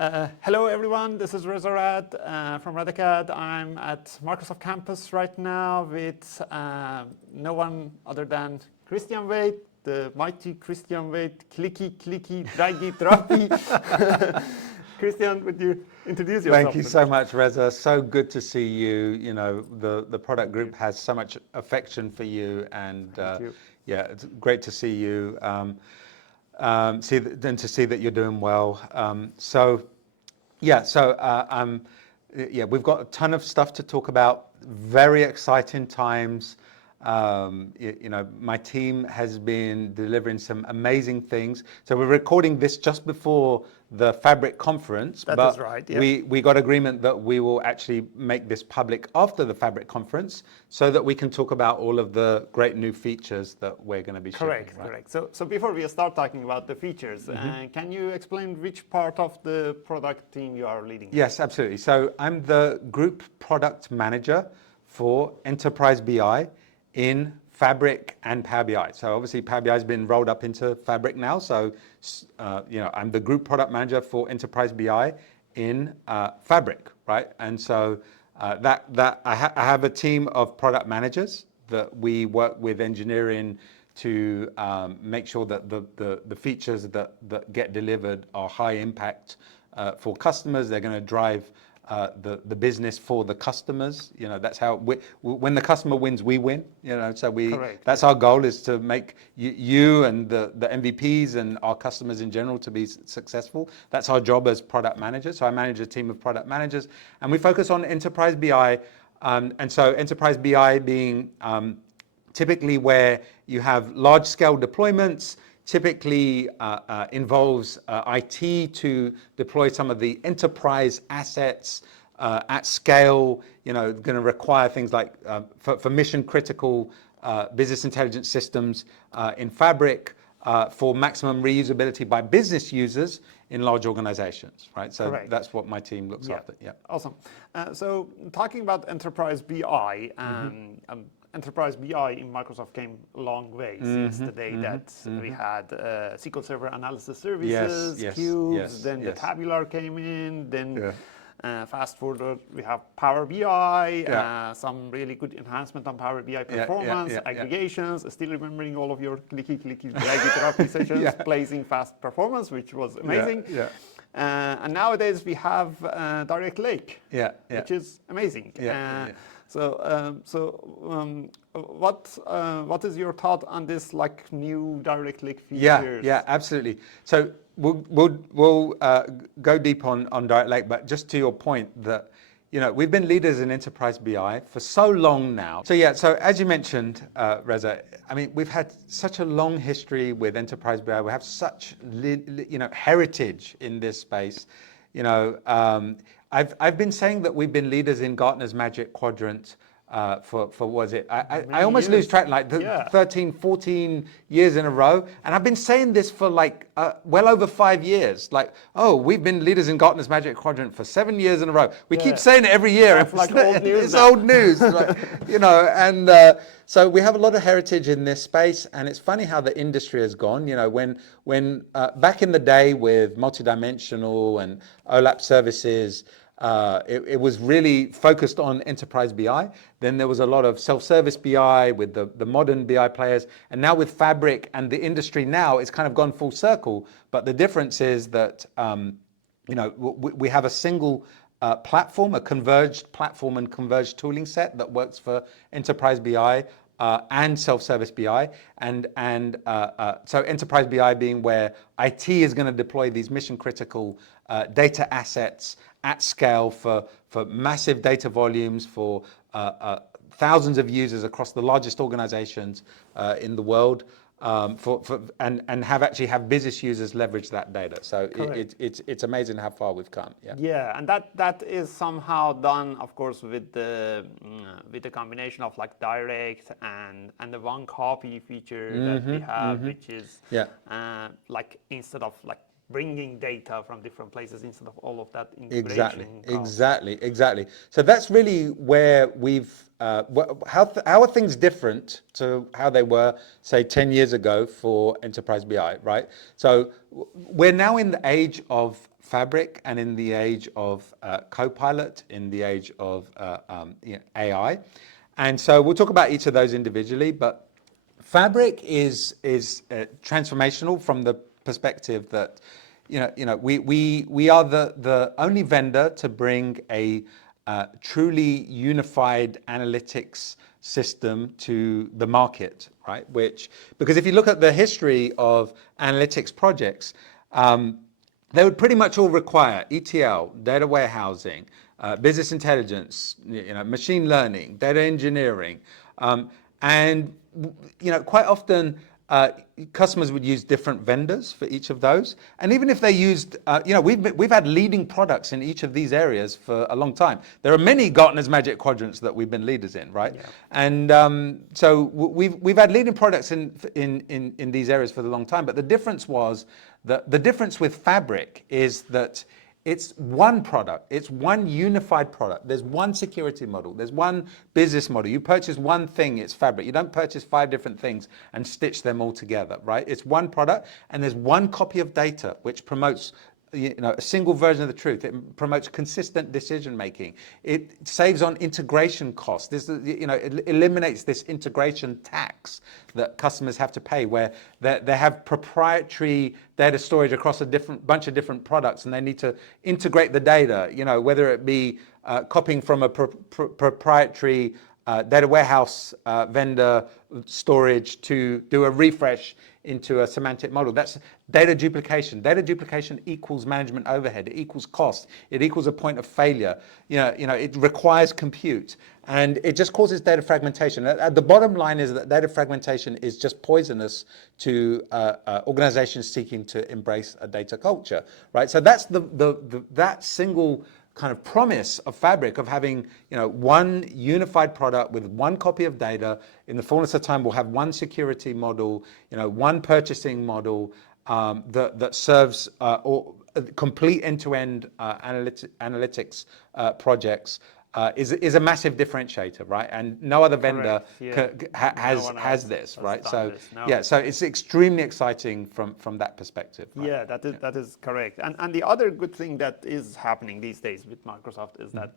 Hello everyone, this is Reza Rad from Radicad. I'm at Microsoft Campus right now with no one other than Christian Wade, the mighty Christian Wade, clicky, clicky, draggy, droppy. Christian, would you introduce yourself? Thank you so much, Reza. So good to see you. You know, the product group has so much affection for you, and yeah, it's great to see you. And to see that you're doing well. We've got a ton of stuff to talk about. Very exciting times. My team has been delivering some amazing things. So we're recording this just before the Fabric conference. That is right, yeah. We got agreement that we will actually make this public after the Fabric conference so that we can talk about all of the great new features that we're going to be shipping. Correct. So before we start talking about the features, can you explain which part of the product team you are leading? Yes, absolutely. So I'm the group product manager for Enterprise BI in Fabric and Power BI. So obviously Power BI has been rolled up into Fabric now. So, I'm the group product manager for Enterprise BI in Fabric, right? And so I have a team of product managers that we work with engineering to make sure that the features that get delivered are high impact for customers. They're going to drive the business for the customers. You know, that's how when the customer wins, we win. You know, so that's our goal, is to make you and the MVPs and our customers in general to be successful. That's our job as product managers. So I manage a team of product managers, and we focus on Enterprise BI. And so Enterprise BI being typically where you have large scale deployments. Typically involves IT to deploy some of the enterprise assets at scale. You know, going to require things like for mission critical business intelligence systems in Fabric for maximum reusability by business users in large organizations, right? So that's what my team looks after. Yeah. Awesome. So talking about Enterprise BI, Enterprise BI in Microsoft came a long way since the day that we had SQL Server Analysis Services, cubes, then the tabular came in, then fast forward, we have Power BI, some really good enhancement on Power BI performance, aggregations, still remembering all of your clicky, draggy, droppy sessions, blazing fast performance, which was amazing. And nowadays we have Direct Lake, which is amazing. What is your thought on this new Direct Lake features? Yeah, absolutely. So we'll go deep on Direct Lake, but just to your point that, you know, we've been leaders in Enterprise BI for so long now. So as you mentioned, Reza, I mean, we've had such a long history with Enterprise BI. We have such heritage in this space. You know, I've been saying that we've been leaders in Gartner's Magic Quadrant for was it? I almost lose track, 13, 14 years in a row. And I've been saying this for well over 5 years. We've been leaders in Gartner's Magic Quadrant for 7 years in a row. We keep saying it every year. It's like old news. It's old news, you know. And so we have a lot of heritage in this space. And it's funny how the industry has gone. You know, when back in the day with multidimensional and OLAP services, it was really focused on Enterprise BI. Then there was a lot of self-service BI with the modern BI players. And now with Fabric and the industry now, it's kind of gone full circle. But the difference is that, we have a single platform, a converged platform and converged tooling set that works for Enterprise BI and self-service BI. So Enterprise BI being where IT is going to deploy these mission critical data assets at scale for massive data volumes for thousands of users across the largest organizations in the world, and have business users leverage that data. So it's amazing how far we've come. Yeah, and that is somehow done, of course, with the combination of direct and the one copy feature that we have, which is instead of bringing data from different places, instead of all of that integration. Exactly. So that's really where we've, how are things different to how they were, say, 10 years ago for Enterprise BI, right? So we're now in the age of Fabric and in the age of CoPilot, in the age of AI. And so we'll talk about each of those individually, but Fabric is transformational from the perspective that we are the only vendor to bring a truly unified analytics system to the market, right? Because if you look at the history of analytics projects, they would pretty much all require ETL, data warehousing, business intelligence, machine learning, data engineering, and quite often customers would use different vendors for each of those. And even if they used, we've had leading products in each of these areas for a long time. There are many Gartner's Magic Quadrants that we've been leaders in, right? Yeah. And so we've had leading products in these areas for a long time. But the difference was the difference with Fabric is that it's one product. It's one unified product. There's one security model. There's one business model. You purchase one thing, it's Fabric. You don't purchase 5 different things and stitch them all together, right? It's one product, and there's one copy of data which promotes a single version of the truth. It promotes consistent decision making. It saves on integration costs. It eliminates this integration tax that customers have to pay, where they have proprietary data storage across a bunch of different products, and they need to integrate the data. Whether it be copying from a proprietary data warehouse vendor storage to do a refresh into a semantic model. That's data duplication. Data duplication equals management overhead. It equals cost. It equals a point of failure. It requires compute, and it just causes data fragmentation. The bottom line is that data fragmentation is just poisonous to organizations seeking to embrace a data culture, right? So that's that single kind of promise of Fabric of having one unified product with one copy of data. In the fullness of time, we'll have one security model, one purchasing model that serves complete end-to-end analytics projects. Is a massive differentiator, right? And no other vendor has this, right? So so it's extremely exciting from that perspective. Right? Yeah, that is correct. And the other good thing that is happening these days with Microsoft is that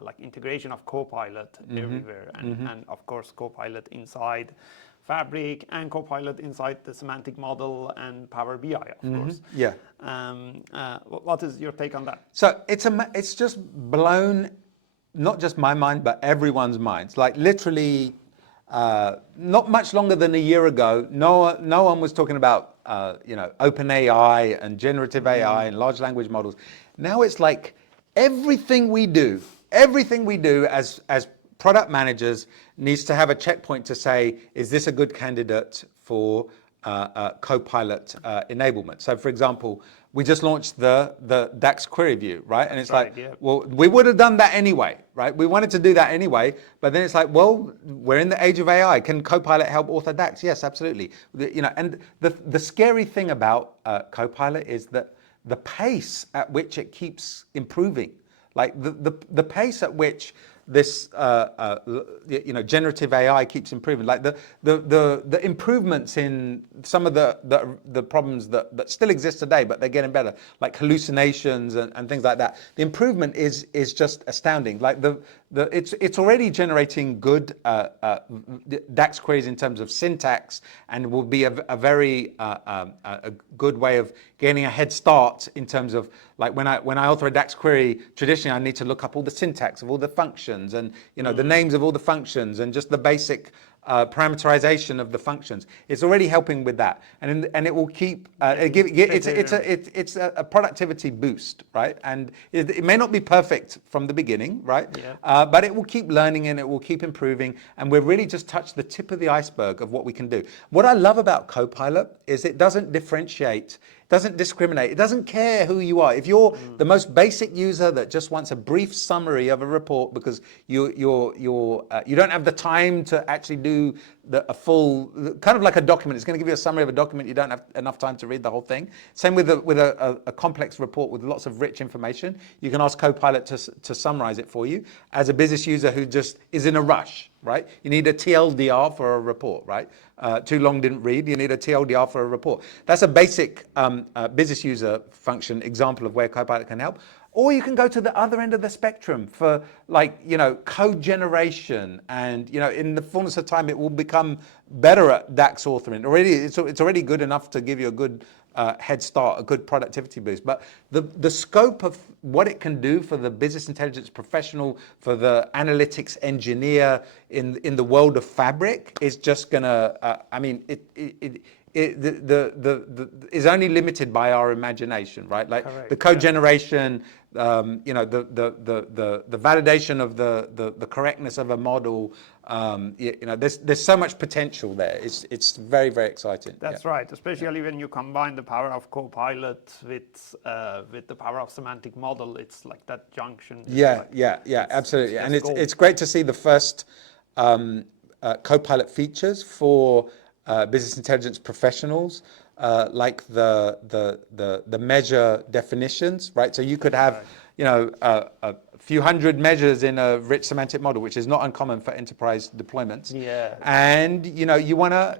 like integration of CoPilot everywhere, and of course CoPilot inside Fabric and CoPilot inside the Semantic Model and Power BI, of course. Yeah. What is your take on that? So it's just blown not just my mind, but everyone's minds. Like literally, not much longer than a year ago, no one was talking about open AI and generative AI and large language models. Now it's like everything we do as product managers needs to have a checkpoint to say, is this a good candidate for CoPilot enablement? So for example, we just launched the DAX query view, right? And it's well, we would have done that anyway, right? We wanted to do that anyway, but then it's like, well, we're in the age of AI. Can CoPilot help author DAX? Yes, absolutely. And the scary thing about CoPilot is that the pace at which it keeps improving, like the pace at which this generative AI keeps improving, like the improvements in some of the problems that still exist today, but they're getting better, like hallucinations and things like that. The improvement is just astounding. Like it's already generating good DAX queries in terms of syntax, and will be a very a good way of gaining a head start in terms of, like, when I author a DAX query, traditionally I need to look up all the syntax of all the functions and the names of all the functions and just the basic parameterization of the functions. It's already helping with that, and it will keep it's a productivity boost, right? And it may not be perfect from the beginning, right? Yeah. But it will keep learning and it will keep improving, and we've really just touched the tip of the iceberg of what we can do. What I love about CoPilot is it doesn't differentiate, doesn't discriminate. It doesn't care who you are. If you're the most basic user that just wants a brief summary of a report because you don't have the time to actually do you a full, kind of like a document. It's going to give you a summary of a document. You don't have enough time to read the whole thing. Same with a complex report with lots of rich information. You can ask CoPilot to summarize it for you. As a business user who just is in a rush, right? You need a TLDR for a report, right? Too long didn't read. You need a TLDR for a report. That's a basic business user function example of where CoPilot can help. Or you can go to the other end of the spectrum for, like, you know, code generation, and, you know, in the fullness of time it will become better at DAX authoring. Already, it's already good enough to give you a good head start, a good productivity boost. But the scope of what it can do for the business intelligence professional, for the analytics engineer in the world of Fabric is just gonna. I mean, is only limited by our imagination, right? Like Correct, the code generation, you know, the validation of the correctness of a model. You know, there's so much potential there. It's very, very exciting. That's right, especially when you combine the power of CoPilot with the power of Semantic Model. It's like that junction. Yeah, absolutely. And it's great to see the first CoPilot features for business intelligence professionals, like the measure definitions, right? So you could have, you know, a few hundred measures in a rich semantic model, which is not uncommon for enterprise deployments. Yeah. And you know, you wanna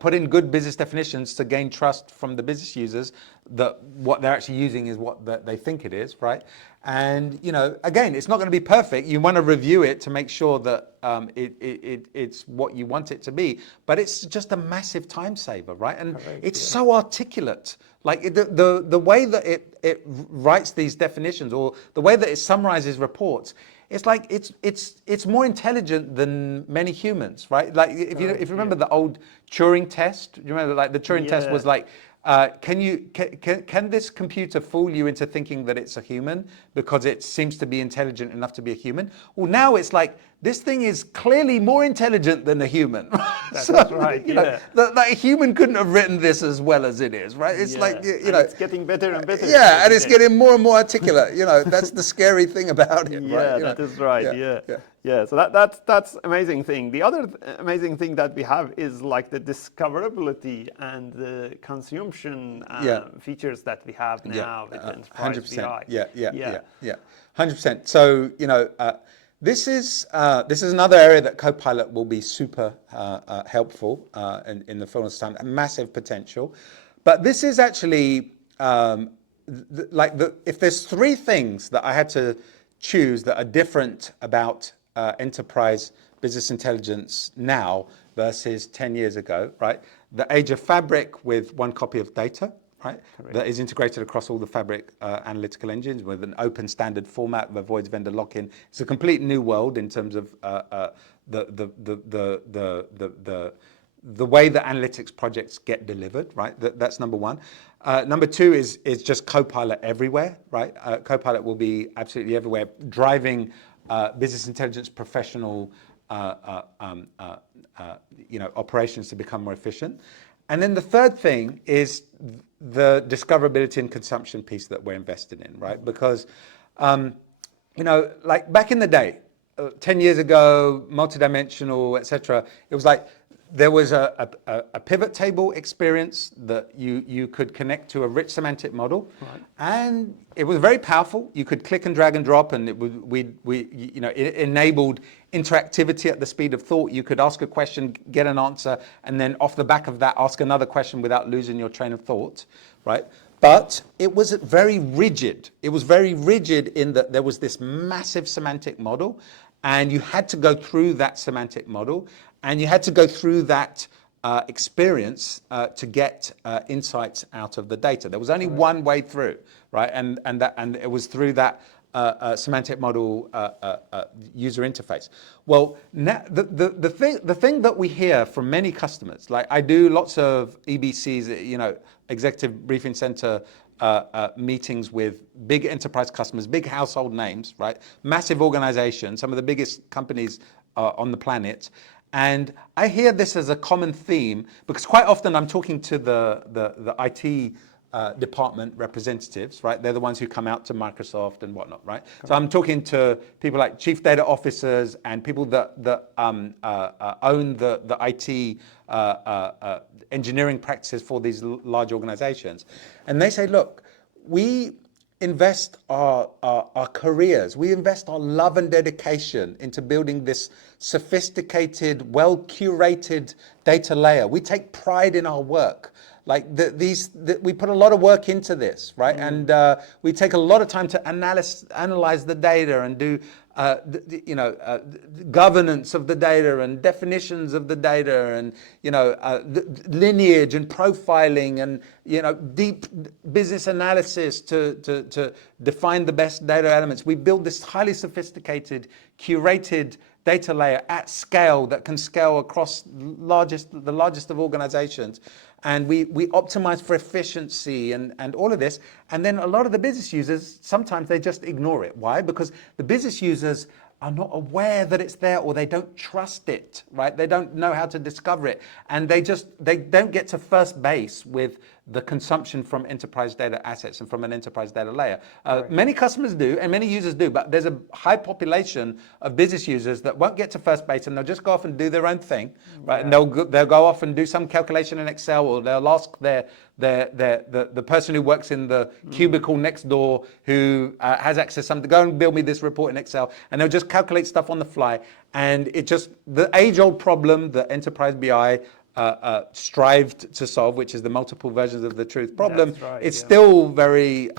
put in good business definitions to gain trust from the business users that what they're actually using is what they think it is, right? And, you know, again, it's not going to be perfect. You want to review it to make sure that it's what you want it to be. But it's just a massive time saver, right? And it's so articulate. Like the way that it writes these definitions, or the way that it summarizes reports, it's like it's more intelligent than many humans, right? Like if you remember the old Turing test, you remember, like the Turing test was like, can this computer fool you into thinking that it's a human because it seems to be intelligent enough to be a human? Well, now it's like, this thing is clearly more intelligent than a human. That's right. You know, that a human couldn't have written this as well as it is, right? It's like, you know, it's getting better and better. Yeah, and it's getting more and more articulate. You know, that's the scary thing about it. Yeah, right? that is right. Yeah. So that's amazing thing. The other amazing thing that we have is like the discoverability and the consumption features that we have now with Enterprise 100%. BI. Yeah. 100%. So, you know, this is another area that CoPilot will be super helpful in the fullness of time. A massive potential, but this is actually if there's three things that I had to choose that are different about enterprise business intelligence now versus 10 years ago, right? The age of Fabric with one copy of data, right? Correct. That is integrated across all the Fabric analytical engines with an open standard format that avoids vendor lock-in. It's a complete new world in terms of the way that analytics projects get delivered, right? That's number one. Number two is just CoPilot everywhere, right? CoPilot will be absolutely everywhere, driving business intelligence professional operations to become more efficient. And then the third thing is the discoverability and consumption piece that we're invested in, right? Because, you know, like back in the day, 10 years ago, multidimensional, etc., it was like there was a pivot table experience that you could connect to a rich semantic model, and it was very powerful. You could click and drag and drop, and it enabled interactivity at the speed of thought. You could ask a question, get an answer, and then off the back of that, ask another question without losing your train of thought, right? But it was very rigid. It was very rigid in that there was this massive semantic model, and you had to go through that semantic model, and you had to go through that experience to get insights out of the data. There was only one way through, right? And it was through that semantic model user interface. Well, now, the thing that we hear from many customers, like I do lots of EBCs, you know, executive briefing center meetings with big enterprise customers, big household names, right? Massive organizations, some of the biggest companies on the planet. And I hear this as a common theme because quite often I'm talking to the IT department representatives, right? They're the ones who come out to Microsoft and whatnot, right? So I'm talking to people like chief data officers and people that own the IT engineering practices for these large organizations. And they say, look, we invest our careers, we invest our love and dedication into building this sophisticated, well-curated data layer. We take pride in our work. Like we put a lot of work into this, right? And we take a lot of time to analyze the data and do, governance of the data and definitions of the data and, lineage and profiling and, deep business analysis to define the best data elements. We build this highly sophisticated, curated data layer at scale that can scale across the largest of organizations. And we optimize for efficiency and all of this. And then a lot of the business users, sometimes they just ignore it. Why? Because the business users are not aware that it's there, or they don't trust it, right? They don't know how to discover it. And they don't get to first base with the consumption from enterprise data assets and from an enterprise data layer. Right. Many customers do, and many users do, but there's a high population of business users that won't get to first base, and they'll just go off and do their own thing, right? Yeah. And they'll go off and do some calculation in Excel, or they'll ask the person who works in the cubicle next door who has access to something, go and build me this report in Excel, and they'll just calculate stuff on the fly. And the age-old problem that Enterprise BI strived to solve, which is the multiple versions of the truth problem. Right, it's still very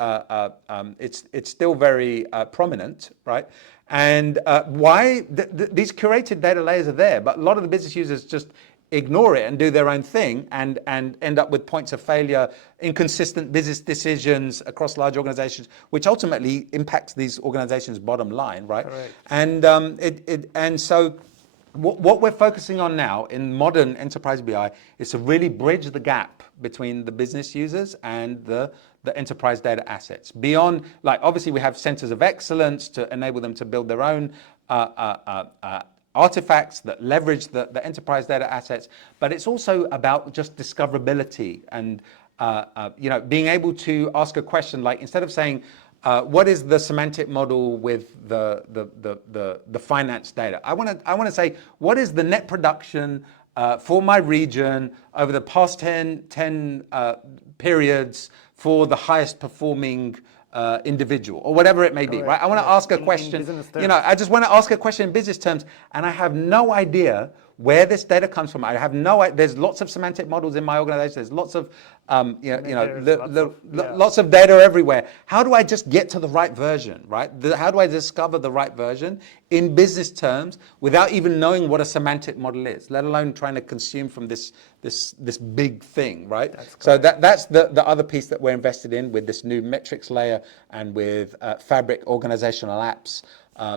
it's still very prominent, right? And why these curated data layers are there, but a lot of the business users just ignore it and do their own thing and end up with points of failure, inconsistent business decisions across large organizations, which ultimately impacts these organizations' bottom line, right? Correct. And so what we're focusing on now in modern enterprise BI is to really bridge the gap between the business users and the enterprise data assets. Beyond, like, obviously we have centers of excellence to enable them to build their own artifacts that leverage the enterprise data assets, but it's also about just discoverability and being able to ask a question, like, instead of saying, what is the semantic model with the finance data? I want to say, what is the net production for my region over the past 10 periods for the highest performing individual, or whatever it may be, right? I want to ask a question, I just want to ask a question in business terms, and I have no idea where this data comes from. I have no idea. There's lots of semantic models in my organization. There's lots of, lots of data everywhere. How do I just get to the right version, right? How do I discover the right version in business terms without even knowing what a semantic model is, let alone trying to consume from this big thing, right? So that's the other piece that we're invested in with this new metrics layer and with Fabric organizational apps.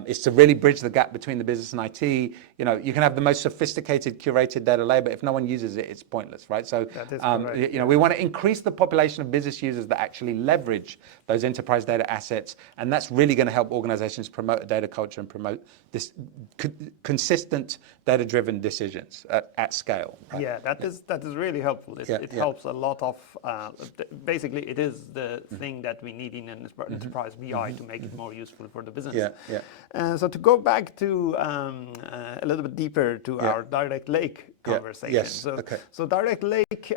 Is to really bridge the gap between the business and IT. You can have the most sophisticated curated data layer, but if no one uses it, it's pointless, right? So, we want to increase the population of business users that actually leverage those enterprise data assets, and that's really going to help organizations promote a data culture and promote this consistent data-driven decisions at scale. Right? Yeah, that is really helpful. It helps a lot of. Basically, it is the thing that we need in an enterprise BI to make it more useful for the business. So to go back to a little bit deeper to our direct lake conversation. So direct lake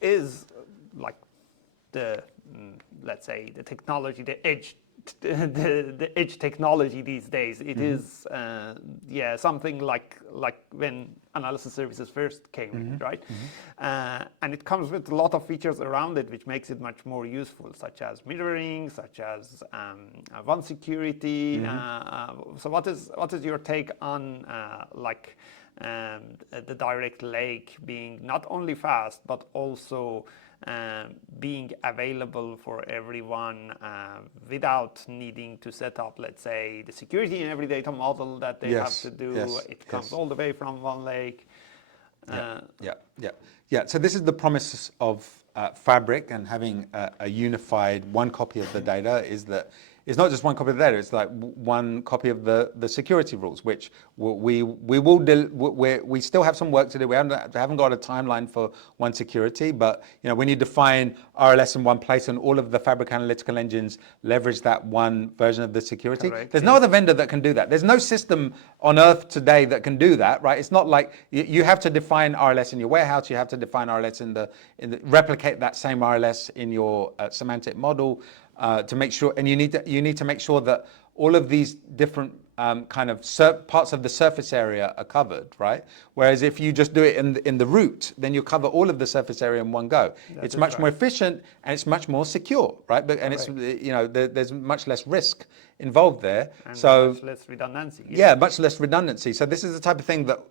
is like the let's say the technology, the edge technology these days. It is something like when analysis services first came in, right? And it comes with a lot of features around it, which makes it much more useful, such as mirroring, such as one security. So what is your take on the direct lake being not only fast but also being available for everyone without needing to set up, let's say, the security in every data model that they have to do. It comes all the way from one lake. So this is the promise of Fabric and having a unified one copy of the data, is that it's not just one copy of the data, it's like one copy of the security rules, which we still have some work to do. We haven't got a timeline for one security, but when you define RLS in one place and all of the Fabric analytical engines leverage that one version of the security, Correct, there's no other vendor that can do that. There's no system on earth today that can do that, right? It's not like you have to define RLS in your warehouse, you have to define RLS in the replicate that same RLS in your semantic model to make sure, and you need to make sure that all of these different kind of parts of the surface area are covered, right? Whereas if you just do it in the root, then you cover all of the surface area in one go. It's much more efficient and it's much more secure, right? And it's there's much less risk involved there. And so much less redundancy. Yeah, much less redundancy. So this is the type of thing that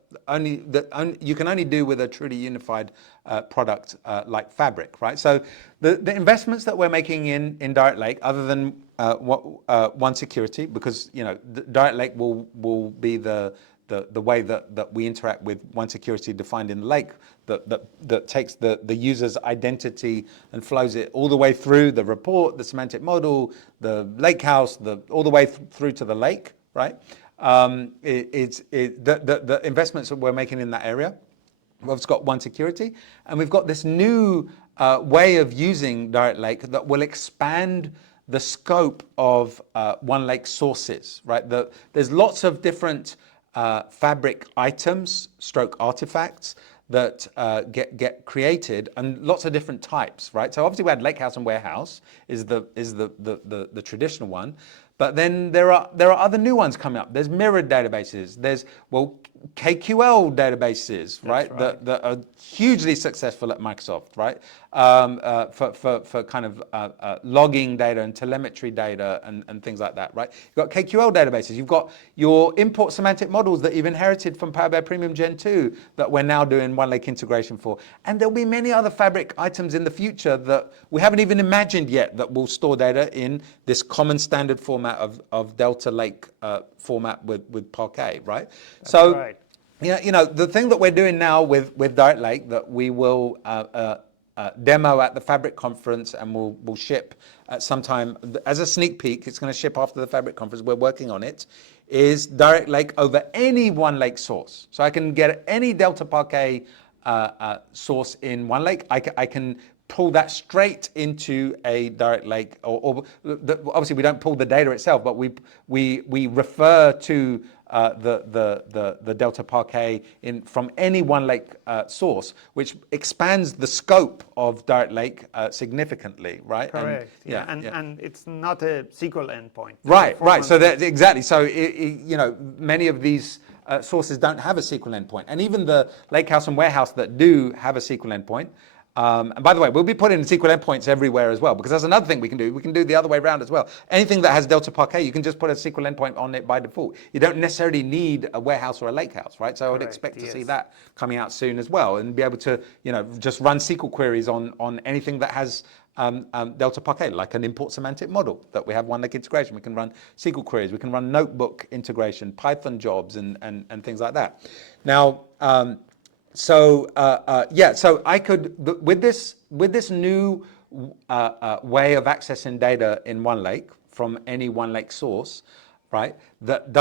you can only do with a truly unified product like Fabric, right? So the investments that we're making in Direct Lake, other than one security, because the Direct Lake will be the way that we interact with one security defined in the lake that takes the user's identity and flows it all the way through the report, the semantic model, the lake house, all the way through to the lake, right? The investments that we're making in that area, we've got one security, and we've got this new way of using Direct Lake that will expand the scope of OneLake sources, right? There's lots of different Fabric items, stroke artifacts that get created, and lots of different types, right? So obviously we had Lakehouse and Warehouse is the traditional one, but then there are other new ones coming up. There's mirrored databases. There's KQL databases, right? That are hugely successful at Microsoft, right? For kind of logging data and telemetry data and things like that, right? You've got KQL databases. You've got your import semantic models that you've inherited from Power BI Premium Gen 2 that we're now doing OneLake integration for. And there'll be many other Fabric items in the future that we haven't even imagined yet that will store data in this common standard format of Delta Lake format with Parquet, right? That's so. Right. Yeah, the thing that we're doing now with Direct Lake that we will demo at the Fabric conference and we'll ship at some time as a sneak peek. It's going to ship after the Fabric conference. We're working on it. Is Direct Lake over any OneLake source? So I can get any Delta Parquet source in OneLake. I can pull that straight into a Direct Lake, obviously we don't pull the data itself, but we refer to the Delta Parquet from any OneLake source, which expands the scope of Direct Lake significantly, right? Correct. And it's not a SQL endpoint. Right. So exactly. So many of these sources don't have a SQL endpoint, and even the Lakehouse and Warehouse that do have a SQL endpoint. And by the way, we'll be putting SQL endpoints everywhere as well, because that's another thing we can do. We can do the other way around as well. Anything that has Delta Parquet, you can just put a SQL endpoint on it by default. You don't necessarily need a warehouse or a lakehouse, right? So I would expect to see that coming out soon as well, and be able to, just run SQL queries on anything that has Delta Parquet, like an import semantic model that we have OneLake integration. We can run SQL queries. We can run notebook integration, Python jobs, and things like that. Now. So I could, with this new way of accessing data in OneLake from any OneLake source, right, that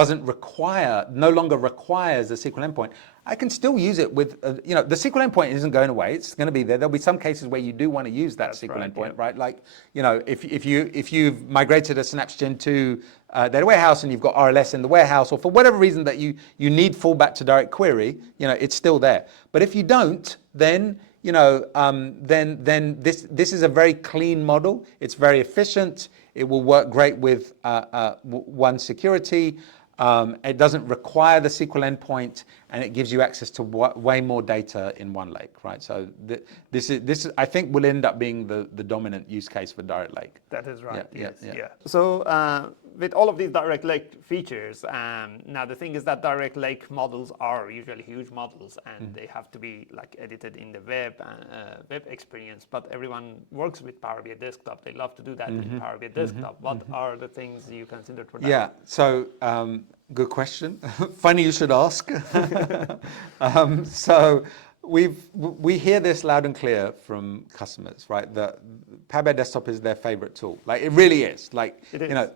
no longer requires a SQL endpoint, I can still use it with, the SQL endpoint isn't going away. It's going to be there. There'll be some cases where you do want to use that SQL endpoint, right? Like, if you've migrated a Synapse Gen 2 data warehouse and you've got RLS in the warehouse, or for whatever reason that you need fallback to direct query, it's still there. But if you don't, then then this is a very clean model. It's very efficient. It will work great with one security. It doesn't require the SQL endpoint, and it gives you access to way more data in OneLake, right? So this I think will end up being the dominant use case for Direct Lake. That is right. Yeah. So with all of these Direct Lake features, now the thing is that Direct Lake models are usually huge models, and they have to be like edited in the web experience. But everyone works with Power BI Desktop. They love to do that in Power BI Desktop. What are the things you considered for that? Yeah. So good question. Funny you should ask. So we hear this loud and clear from customers, right? That Power BI Desktop is their favorite tool. Like it really is. Like It is. you know,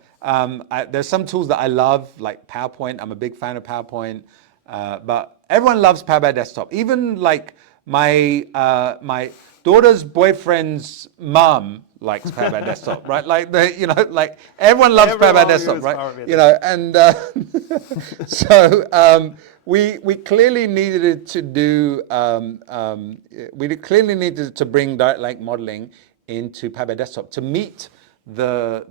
there's some tools that I love, like PowerPoint. I'm a big fan of PowerPoint, but everyone loves Power BI Desktop. Even like my my daughter's boyfriend's mum likes Power BI Desktop, right? Like you know, like everyone loves Power BI Everyone Desktop, uses right? Power BI You know, and so we clearly needed to do we clearly needed to bring direct lake modeling into Power BI Desktop to meet the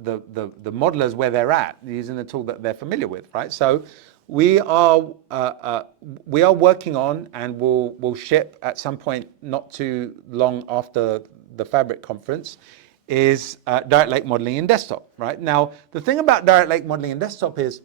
modelers where they're at using the tool that they're familiar with, right? So we are working on and we'll ship at some point not too long after the Fabric conference is direct lake modeling in desktop, right? Now, the thing about direct lake modeling in desktop is,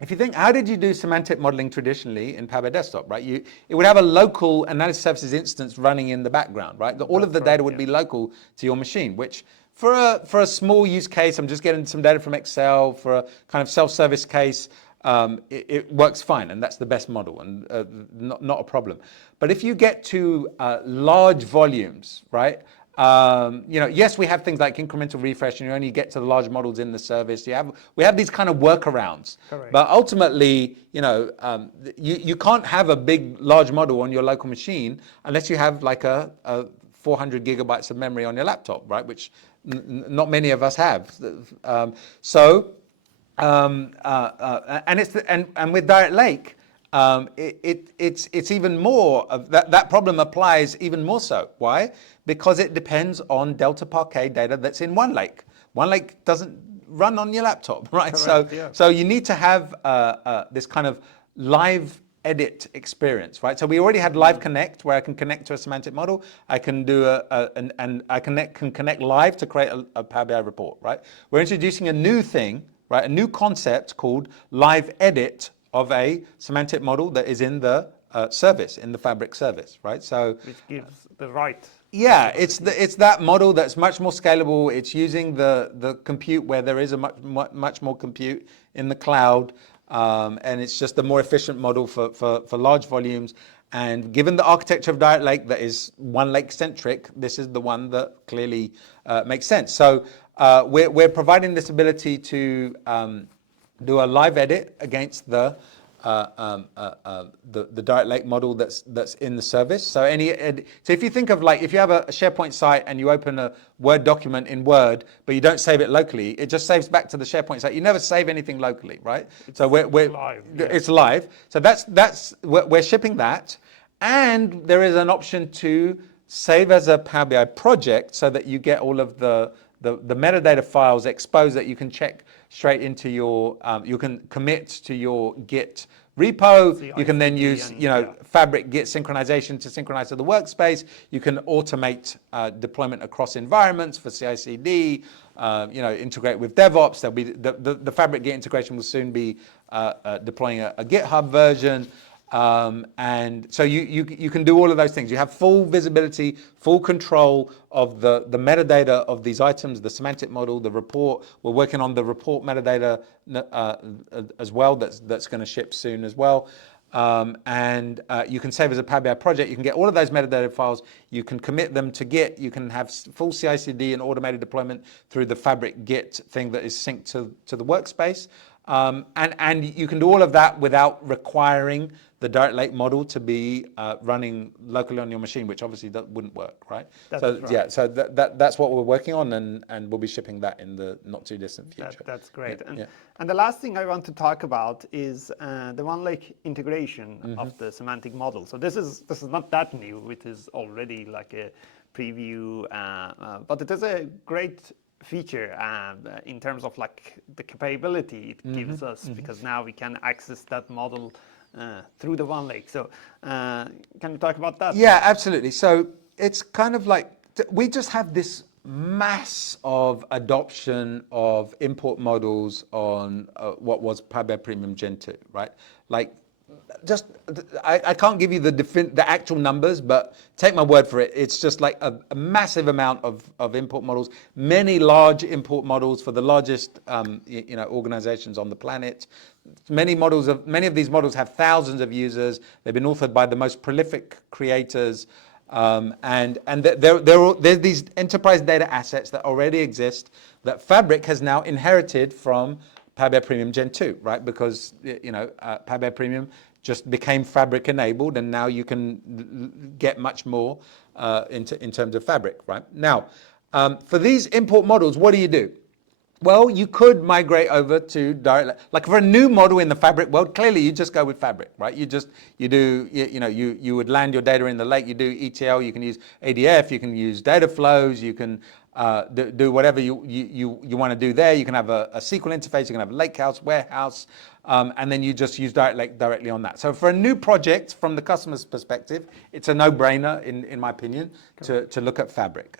if you think, how did you do semantic modeling traditionally in Power BI Desktop, right? It would have a local analysis services instance running in the background, right? All of the data would be local to your machine, which for a small use case, I'm just getting some data from Excel, for a kind of self-service case, it works fine, and that's the best model, and not a problem. But if you get to large volumes, right? You know, yes, we have things like incremental refresh, and you only get to the large models in the service. We have these kind of workarounds, Correct. but ultimately, you know, you can't have a big large model on your local machine unless you have like a 400 gigabytes of memory on your laptop, right? Which not many of us have. And with Direct Lake, it's even more of that problem applies even more so. Why? Because it depends on Delta Parquet data that's in one lake. One lake doesn't run on your laptop, right? Correct, yeah. So you need to have this kind of live edit experience, right? So we already had Live Connect, where I can connect to a semantic model. I can do and I can connect live to create a Power BI report, right? We're introducing a new thing, right? A new concept called live edit of a semantic model that is in the service, in the Fabric service, right? So Which gives the right. yeah, it's that model that's much more scalable. It's using the compute where there is a much more compute in the cloud, and it's just a more efficient model for large volumes. And given the architecture of Direct Lake that is one lake centric, this is the one that clearly makes sense. So we're providing this ability to do a live edit against the Direct Lake model that's in the service. So so if you think of like, if you have a SharePoint site and you open a Word document in Word, but you don't save it locally, it just saves back to the SharePoint site. You never save anything locally, right? So we're live, yeah. It's live. So we're shipping that, and there is an option to save as a Power BI project so that you get all of the metadata files exposed that you can check straight into your, you can commit to your Git repo. You can then use, Fabric Git synchronization to synchronize to the workspace. You can automate deployment across environments for CI/CD. Integrate with DevOps. There'll be the Fabric Git integration will soon be deploying a GitHub version. And so you can do all of those things. You have full visibility, full control of the metadata of these items, the semantic model, the report. We're working on the report metadata as well. That's going to ship soon as well. And you can save as a Power BI project. You can get all of those metadata files. You can commit them to Git. You can have full CI/CD and automated deployment through the Fabric Git thing that is synced to the workspace. And you can do all of that without requiring the Direct Lake model to be running locally on your machine, which obviously that wouldn't work, right? So that's what we're working on, and we'll be shipping that in the not too distant future. That's great. Yeah. And the last thing I want to talk about is the one lake integration of the semantic model. So this is not that new. It is already like a preview, but it is a great feature in terms of like the capability it gives us, because now we can access that model through the one lake. So can you talk about that? Yeah, absolutely. So it's kind of like we just have this mass of adoption of import models on what was Power BI Premium Gen 2, right? Like just I can't give you the actual numbers, but take my word for it. It's just like a massive amount of import models, many large import models for the largest organizations on the planet. Many of these models have thousands of users. They've been authored by the most prolific creators. And there's these enterprise data assets that already exist that Fabric has now inherited from Power BI Premium Gen 2, right? Because Power BI Premium just became Fabric enabled, and now you can get much more in terms of Fabric, right? Now, for these import models, what do? Well, you could migrate over to direct, like for a new model in the Fabric world, clearly you just go with Fabric, right? You would land your data in the lake, you do ETL, you can use ADF, you can use data flows, you can do whatever you want to do there. You can have a SQL interface, you can have a lakehouse, warehouse, and then you just use Direct Lake directly on that. So for a new project, from the customer's perspective, it's a no-brainer, in my opinion, to look at Fabric.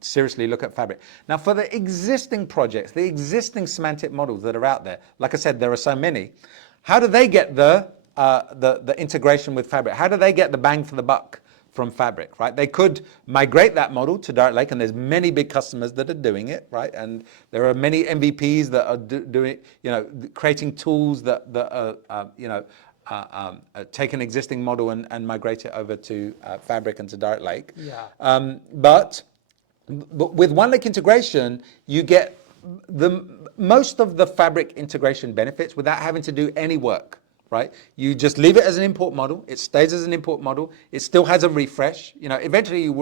Seriously, look at Fabric. Now, for the existing projects, the existing semantic models that are out there, like I said, there are so many. How do they get the integration with Fabric? How do they get the bang for the buck from Fabric, right? They could migrate that model to Direct Lake, and there's many big customers that are doing it, right? And there are many MVPs that are doing, creating tools that take an existing model and migrate it over to Fabric and to Direct Lake. Yeah. But with One Lake integration, you get most of the Fabric integration benefits without having to do any work. Right? You just leave it as an import model. It stays as an import model. It still has a refresh. Eventually you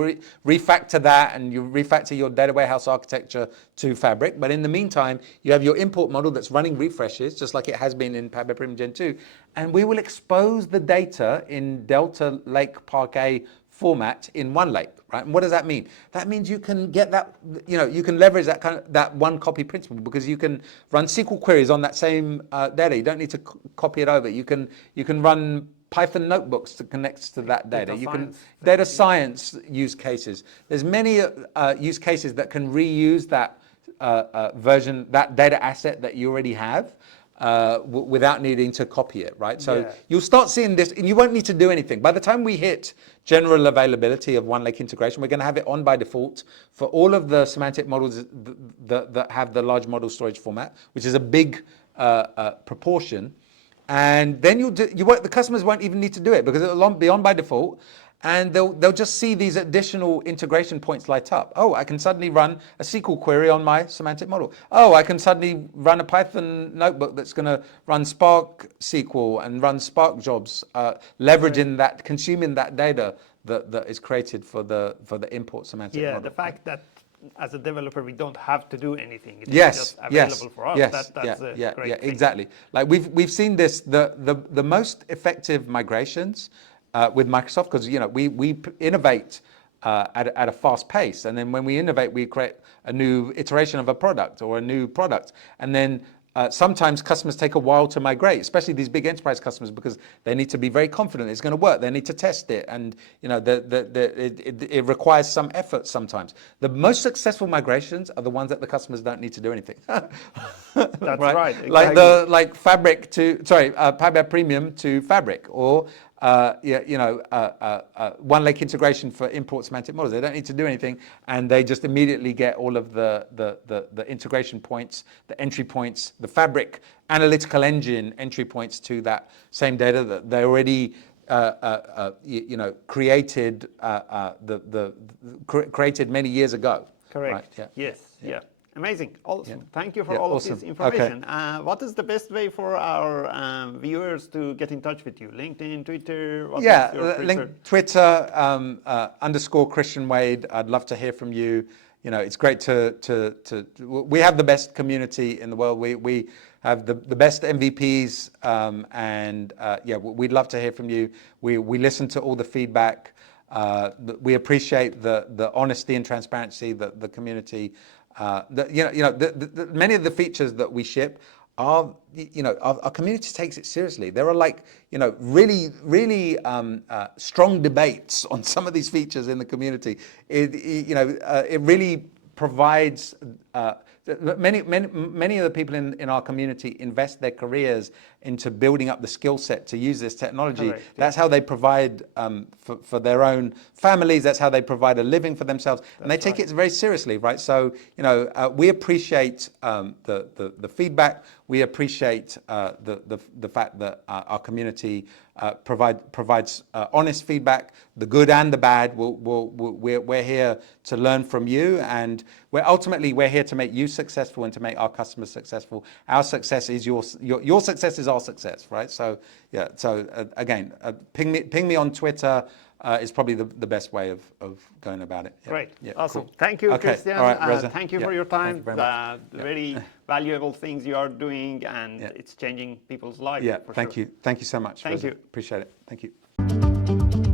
refactor that and you refactor your data warehouse architecture to Fabric. But in the meantime, you have your import model that's running refreshes, just like it has been in Power BI Premium Gen 2. And we will expose the data in Delta Lake Parquet format in One Lake, right? And what does that mean? That means you can get that, you can leverage that one copy principle, because you can run SQL queries on that same data. You don't need to copy it over. You can run Python notebooks that connects to that data. Data science use cases. There's many use cases that can reuse that version, that data asset that you already have. Without needing to copy it, right? So you'll start seeing this, and you won't need to do anything. By the time we hit general availability of One Lake integration, we're going to have it on by default for all of the semantic models that have the large model storage format, which is a big proportion. And then the customers won't even need to do it, because it'll be on by default. And they'll just see these additional integration points light up. Oh, I can suddenly run a SQL query on my semantic model. Oh, I can suddenly run a Python notebook that's going to run Spark SQL and run Spark jobs, leveraging that, consuming that data that is created for the import semantic model. The fact that as a developer we don't have to do anything. It's just available for us. That's a great thing. Exactly. Like we've seen this, the most effective migrations with Microsoft, because we innovate at a fast pace, and then when we innovate, we create a new iteration of a product or a new product, and then sometimes customers take a while to migrate, especially these big enterprise customers, because they need to be very confident it's going to work. They need to test it, and it requires some effort sometimes. The most successful migrations are the ones that the customers don't need to do anything. That's right. Exactly. Like Fabric Power BI Premium to Fabric, or One Lake integration for import semantic models. They don't need to do anything, and they just immediately get all of the integration points, the entry points, the Fabric analytical engine entry points to that same data that they already created many years ago. Correct. Right? Yes. Amazing. Awesome. Thank you for all of this information. Okay. What is the best way for our viewers to get in touch with you? LinkedIn, Twitter? Twitter _ Christian Wade. I'd love to hear from you. It's great to we have the best community in the world. We have the best MVPs, and we'd love to hear from you. We listen to all the feedback. We appreciate the honesty and transparency that the community. Many of the features that we ship are, our community takes it seriously. There are really strong debates on some of these features in the community. It really provides many of the people in our community invest their careers into building up the skill set to use this technology. Correct, That's how they provide for their own families. That's how they provide a living for themselves, and they take it very seriously, right? So we appreciate the feedback. We appreciate the fact that our community provides honest feedback, the good and the bad. We're here to learn from you, and we're here to make you successful and to make our customers successful. Our success is your success is our success, right? So yeah. So again, ping me on Twitter. Is probably the best way of going about it. Yeah. Great. Yeah, awesome. cool. Thank you, Okay. Christian. All right, Reza. Thank you Yeah. for your time. Thank you very much. Very valuable things you are doing, and it's changing people's lives. Yeah. For Thank sure. you. Thank you so much. Thank Reza. you. Appreciate it. Thank you.